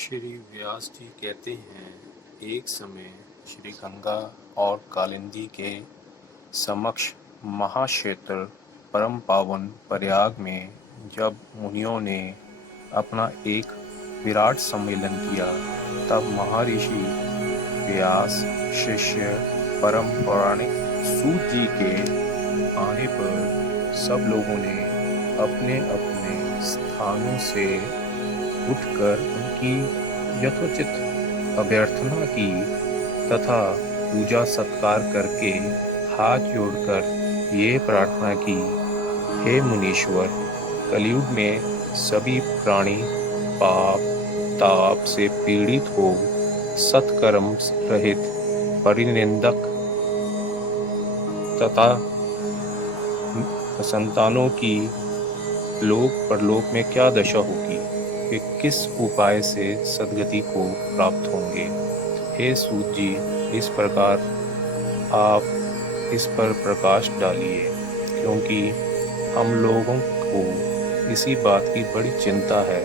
श्री व्यास जी कहते हैं, एक समय श्री गंगा और कालिंदी के समक्ष महाक्षेत्र परम पावन प्रयाग में जब मुनियों ने अपना एक विराट सम्मेलन किया, तब महर्षि व्यास शिष्य परम पौराणिक सूत जी के आने पर सब लोगों ने अपने अपने स्थानों से उठकर उनकी यथोचित अभ्यर्थना की तथा पूजा सत्कार करके हाथ जोड़कर ये प्रार्थना की, हे मुनीश्वर, कलयुग में सभी प्राणी पाप ताप से पीड़ित हो सत्कर्म रहित परिनिंदक तथा संतानों की लोक परलोक में क्या दशा होगी, वे किस उपाय से सद्गति को प्राप्त होंगे। हे सूत जी, इस प्रकार आप इस पर प्रकाश डालिए, क्योंकि हम लोगों को इसी बात की बड़ी चिंता है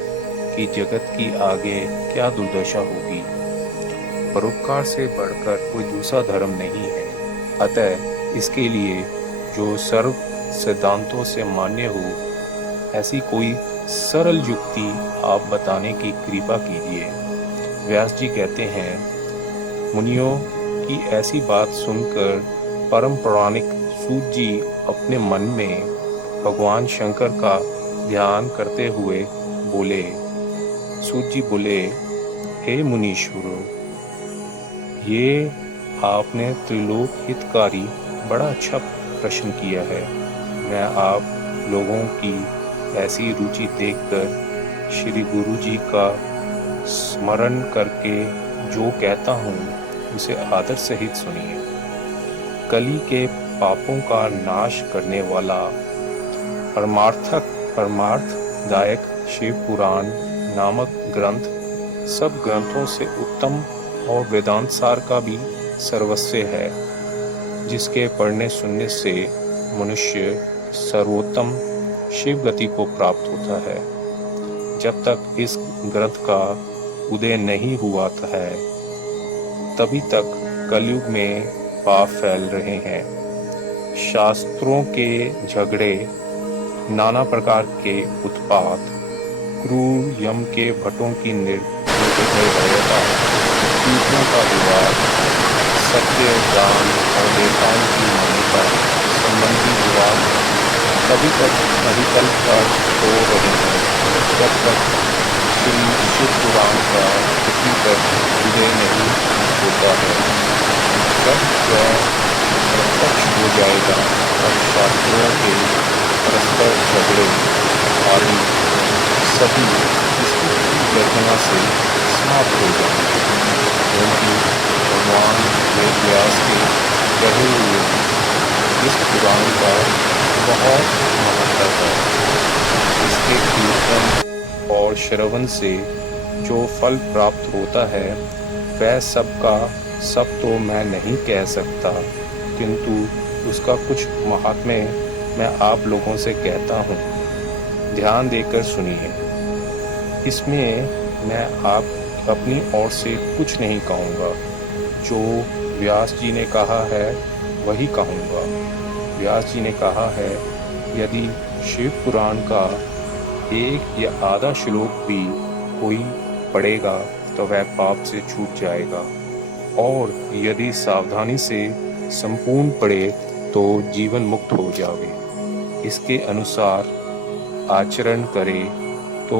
कि जगत की आगे क्या दुर्दशा होगी। परोपकार से बढ़कर कोई दूसरा धर्म नहीं है, अतः इसके लिए जो सर्व सिद्धांतों से मान्य हो, ऐसी कोई सरल युक्ति आप बताने की कृपा कीजिए। व्यास जी कहते हैं, मुनियों की ऐसी बात सुनकर परम पौराणिक सूत जी अपने मन में भगवान शंकर का ध्यान करते हुए बोले। सूत जी बोले, हे मुनीश्वरों, ये आपने त्रिलोक हितकारी बड़ा अच्छा प्रश्न किया है। मैं आप लोगों की ऐसी रुचि देखकर श्री गुरु जी का स्मरण करके जो कहता हूँ उसे आदर सहित सुनिए। कली के पापों का नाश करने वाला परमार्थदायक शिव पुराण नामक ग्रंथ सब ग्रंथों से उत्तम और वेदांत सार का भी सर्वस्व है, जिसके पढ़ने सुनने से मनुष्य सर्वोत्तम शिव गति को प्राप्त होता है। जब तक इस ग्रंथ का उदय नहीं हुआ है, तभी तक कलयुग में पाप फैल रहे हैं। शास्त्रों के झगड़े, नाना प्रकार के उत्पात, क्रूर यम के भटों की निर्दयता, दूसरों का विवाद, सत्य दान और देवताओं की मान्यता संबंधी विवाद तभी तक अभिकल्प का हो रहे हैं, जब तक श्री शिव पुराण का पृथ्वी पर उदय नहीं होता है। जब वह प्रत्यक्ष हो जाएगा, तब शास्त्रों के परस्पर झगड़े आदि सभी इसकी गर्जना से समाप्त हो जाएंगे, क्योंकि भगवान वेद व्यास के कहे हुए इस पुराण का बहुत महत्व है। इसके कीर्तन और श्रवण से जो फल प्राप्त होता है, वह सबका सब तो मैं नहीं कह सकता, किंतु उसका कुछ महात्म्य मैं आप लोगों से कहता हूँ। ध्यान देकर सुनिए। इसमें मैं आप अपनी ओर से कुछ नहीं कहूँगा, जो व्यास जी ने कहा है वही कहूँगा। व्यास जी ने कहा है, यदि शिव पुराण का एक या आधा श्लोक भी कोई पढ़ेगा तो वह पाप से छूट जाएगा, और यदि सावधानी से संपूर्ण पढ़े तो जीवन मुक्त हो जावे। इसके अनुसार आचरण करे तो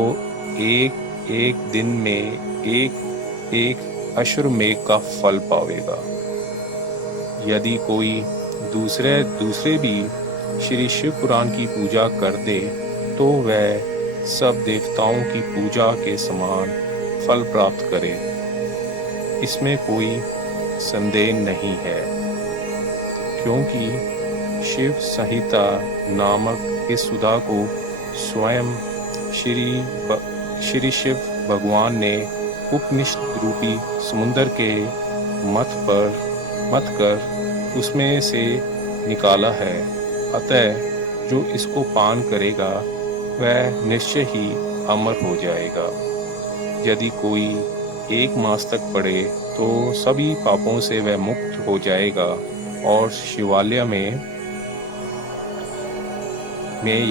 एक एक दिन में एक एक अश्वमेघ का फल पावेगा। यदि कोई दूसरे भी श्री शिव पुराण की पूजा कर दे तो वह सब देवताओं की पूजा के समान फल प्राप्त करे, इसमें कोई संदेह नहीं है। क्योंकि शिव संहिता नामक इस सुधा को स्वयं श्री शिव भगवान ने उपनिषद रूपी समुद्र के मथ कर उसमें से निकाला है। अतः जो इसको पान करेगा वह निश्चय ही अमर हो जाएगा। यदि कोई 1 मास तक पढ़े तो सभी पापों से वह मुक्त हो जाएगा और शिवालय में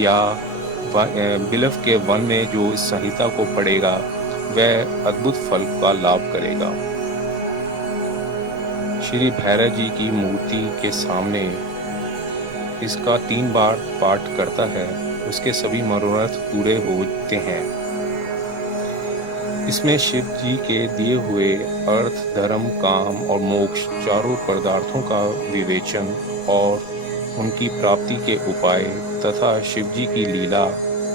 या बिलव के वन में जो इस संहिता को पढ़ेगा वह अद्भुत फल का लाभ करेगा। श्री भैरव जी की मूर्ति के सामने इसका 3 बार पाठ करता है, उसके सभी मनोरथ पूरे होते हैं। इसमें शिव जी के दिए हुए अर्थ, धर्म, काम और मोक्ष चारों पदार्थों का विवेचन और उनकी प्राप्ति के उपाय तथा शिव जी की लीला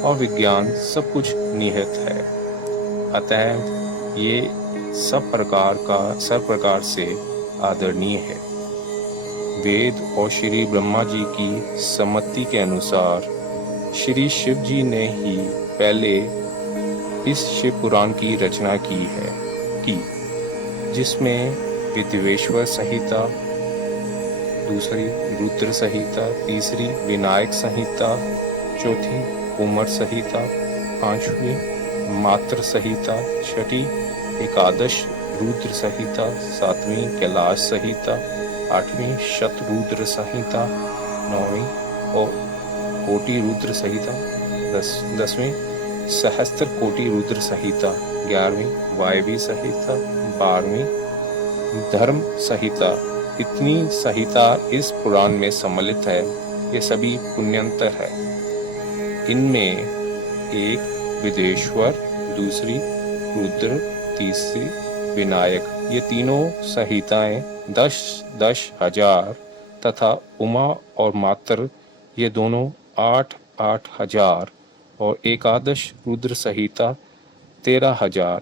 और विज्ञान सब कुछ निहित है। अतः ये सब प्रकार से आदरणीय है। वेद और श्री ब्रह्मा जी की सम्मति के अनुसार श्री शिव जी ने ही पहले इस शिव पुराण की रचना की जिसमें विद्वेश्वर संहिता, दूसरी रुद्र संहिता, तीसरी विनायक संहिता, चौथी कुमार संहिता, 5वीं मात्र संहिता, 6ठी एकादश रुद्र संहिता, 7वीं कैलाश संहिता, 8वीं शतरुद्र संहिता, 9वीं और कोटि रुद्र संहिता, 10वीं सहस्त्र कोटि रुद्र संहिता, 11वीं वायवी संहिता, 12वीं धर्म संहिता। इतनी संहिता इस पुराण में सम्मिलित है। ये सभी पुण्यंतर है। इनमें एक विदेश्वर, दूसरी रुद्र, तीसरी विनायक, ये तीनों संहिताएं 10-10 हजार तथा उमा और मात्र ये दोनों 8-8 हजार और एकादश रुद्र संहिता 13,000,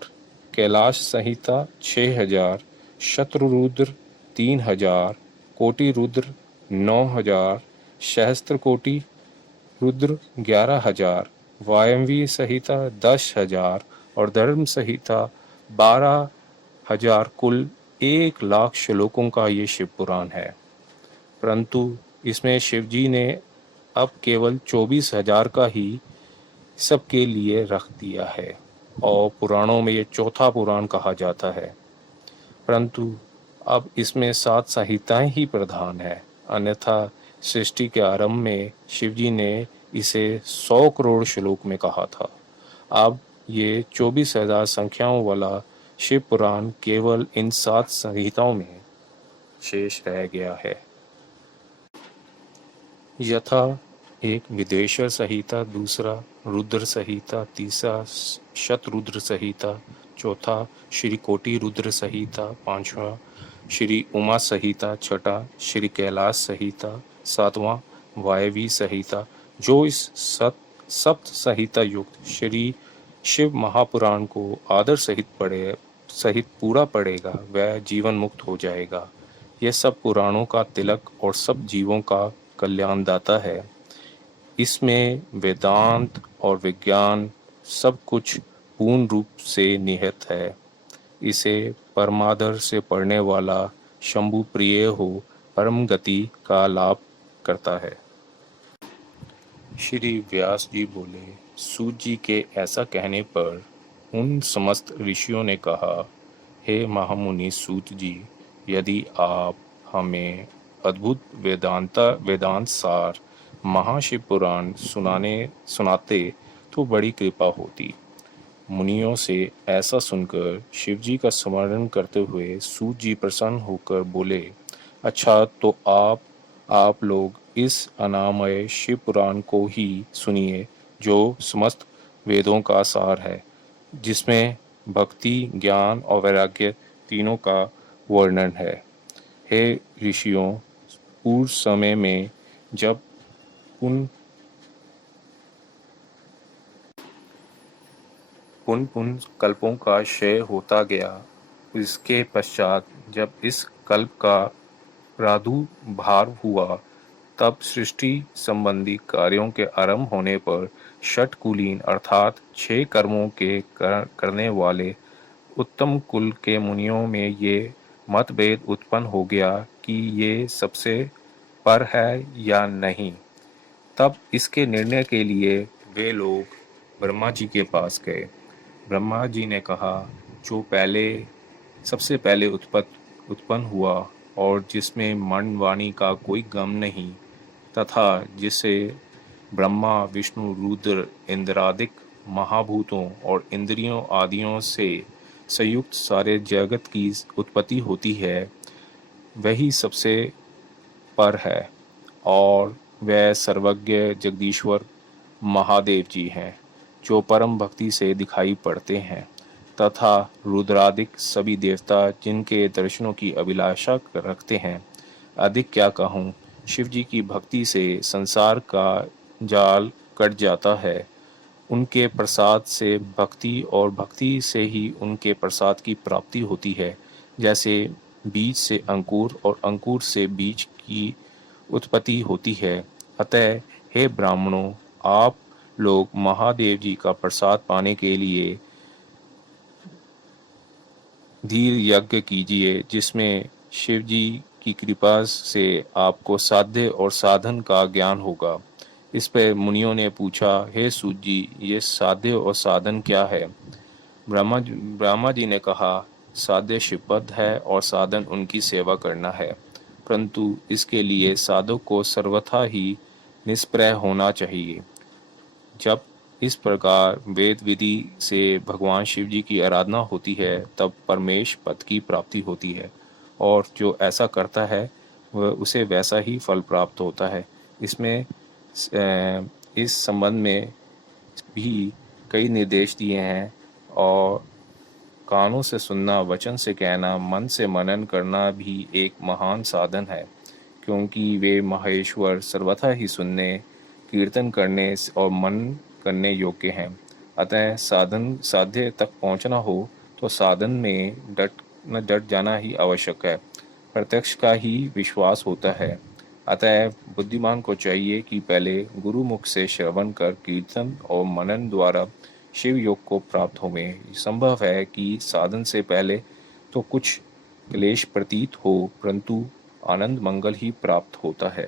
कैलाश संहिता 6,000, शत्रुरुद्र 3,000, कोटि रुद्र 9,000, सहस्त्र कोटि रुद्र 11,000, वायवी संहिता 10,000 और धर्म संहिता 12,000, कुल 1,00,000 श्लोकों का ये शिव पुराण है। परंतु इसमें शिव जी ने अब केवल 24,000 का ही सबके लिए रख दिया है और पुराणों में ये चौथा पुराण कहा जाता है। परंतु अब इसमें 7 संहिताएं ही प्रधान है। अन्यथा सृष्टि के आरंभ में शिव जी ने इसे 100 करोड़ श्लोक में कहा था। अब ये 24,000 संख्याओं वाला शिव पुराण केवल इन 7 संहिताओं में शेष रह गया है। यथा एक विदेश्वर संहिता, दूसरा रुद्र संहिता, तीसरा शतरुद्र संहिता, चौथा श्री कोटि रुद्र संहिता, 5वां श्री उमा संहिता, 6ठा श्री कैलाश संहिता, 7वां वायवी संहिता। जो इस सप्त संहिता युक्त श्री शिव महापुराण को आदर सहित पूरा पढ़ेगा वह जीवन मुक्त हो जाएगा। यह सब पुराणों का तिलक और सब जीवों का कल्याणदाता है। इसमें वेदांत और विज्ञान सब कुछ पूर्ण रूप से निहित है। इसे परमादर से पढ़ने वाला शंभु प्रिय हो परम गति का लाभ करता है। श्री व्यास जी बोले, सूत जी के ऐसा कहने पर उन समस्त ऋषियों ने कहा, हे महामुनि सूत जी, यदि आप हमें अद्भुत वेदांत सार महाशिव पुराण सुनाते तो बड़ी कृपा होती। मुनियों से ऐसा सुनकर शिव जी का स्मरण करते हुए सूत जी प्रसन्न होकर बोले, अच्छा तो आप लोग इस अनामय शिव पुराण को ही सुनिए जो समस्त वेदों का सार है, जिसमें भक्ति, ज्ञान और वैराग्य तीनों का वर्णन है। हे ऋषियों, पूर्व समय में जब पुन कल्पों का क्षय होता गया, इसके पश्चात जब इस कल्प का प्रादुर्भाव हुआ, तब सृष्टि संबंधी कार्यों के आरंभ होने पर षटकुलीन अर्थात 6 कर्मों के करने वाले उत्तम कुल के मुनियों में ये मतभेद उत्पन्न हो गया कि ये सबसे पर है या नहीं। तब इसके निर्णय के लिए वे लोग ब्रह्मा जी के पास गए। ब्रह्मा जी ने कहा, जो सबसे पहले उत्पन्न हुआ और जिसमें मन वाणी का कोई गम नहीं, तथा जिसे ब्रह्मा विष्णु रुद्र इंद्रादिक महाभूतों और इंद्रियों आदियों से संयुक्त सारे जगत की उत्पत्ति होती है, वही सबसे पर है। और वह सर्वज्ञ जगदीश्वर महादेव जी हैं, जो परम भक्ति से दिखाई पड़ते हैं, तथा रुद्रादिक सभी देवता जिनके दर्शनों की अभिलाषा रखते हैं। अधिक क्या कहूँ, शिव जी की भक्ति से संसार का जाल कट जाता है। उनके प्रसाद से भक्ति और भक्ति से ही उनके प्रसाद की प्राप्ति होती है। जैसे बीज से अंकुर और अंकुर से बीज की उत्पत्ति होती है। अतः हे ब्राह्मणों, आप लोग महादेव जी का प्रसाद पाने के लिए धीर यज्ञ कीजिए, जिसमें शिव जी की कृपा से आपको साध्य और साधन का ज्ञान होगा। इस पर मुनियों ने पूछा, हे सूत जी, ये साध्य और साधन क्या है? ब्रह्मा जी ने कहा, साध्य शिवपद है और साधन उनकी सेवा करना है, परंतु इसके लिए साधक को सर्वथा ही निष्प्रय होना चाहिए। जब इस प्रकार वेद विधि से भगवान शिव जी की आराधना होती है, तब परमेश पद की प्राप्ति होती है, और जो ऐसा करता है वह उसे वैसा ही फल प्राप्त होता है। इस संबंध में भी कई निर्देश दिए हैं, और कानों से सुनना, वचन से कहना, मन से मनन करना भी एक महान साधन है, क्योंकि वे महेश्वर सर्वथा ही सुनने, कीर्तन करने और मन करने योग्य हैं। अतः साध्य तक पहुंचना हो तो साधन में डट जाना ही आवश्यक है। प्रत्यक्ष का ही विश्वास होता है। अतः बुद्धिमान को चाहिए कि पहले गुरुमुख से श्रवण कर कीर्तन और मनन द्वारा शिव योग को प्राप्त होवे। संभव है कि साधन से पहले तो कुछ क्लेश प्रतीत हो, परंतु आनंद मंगल ही प्राप्त होता है।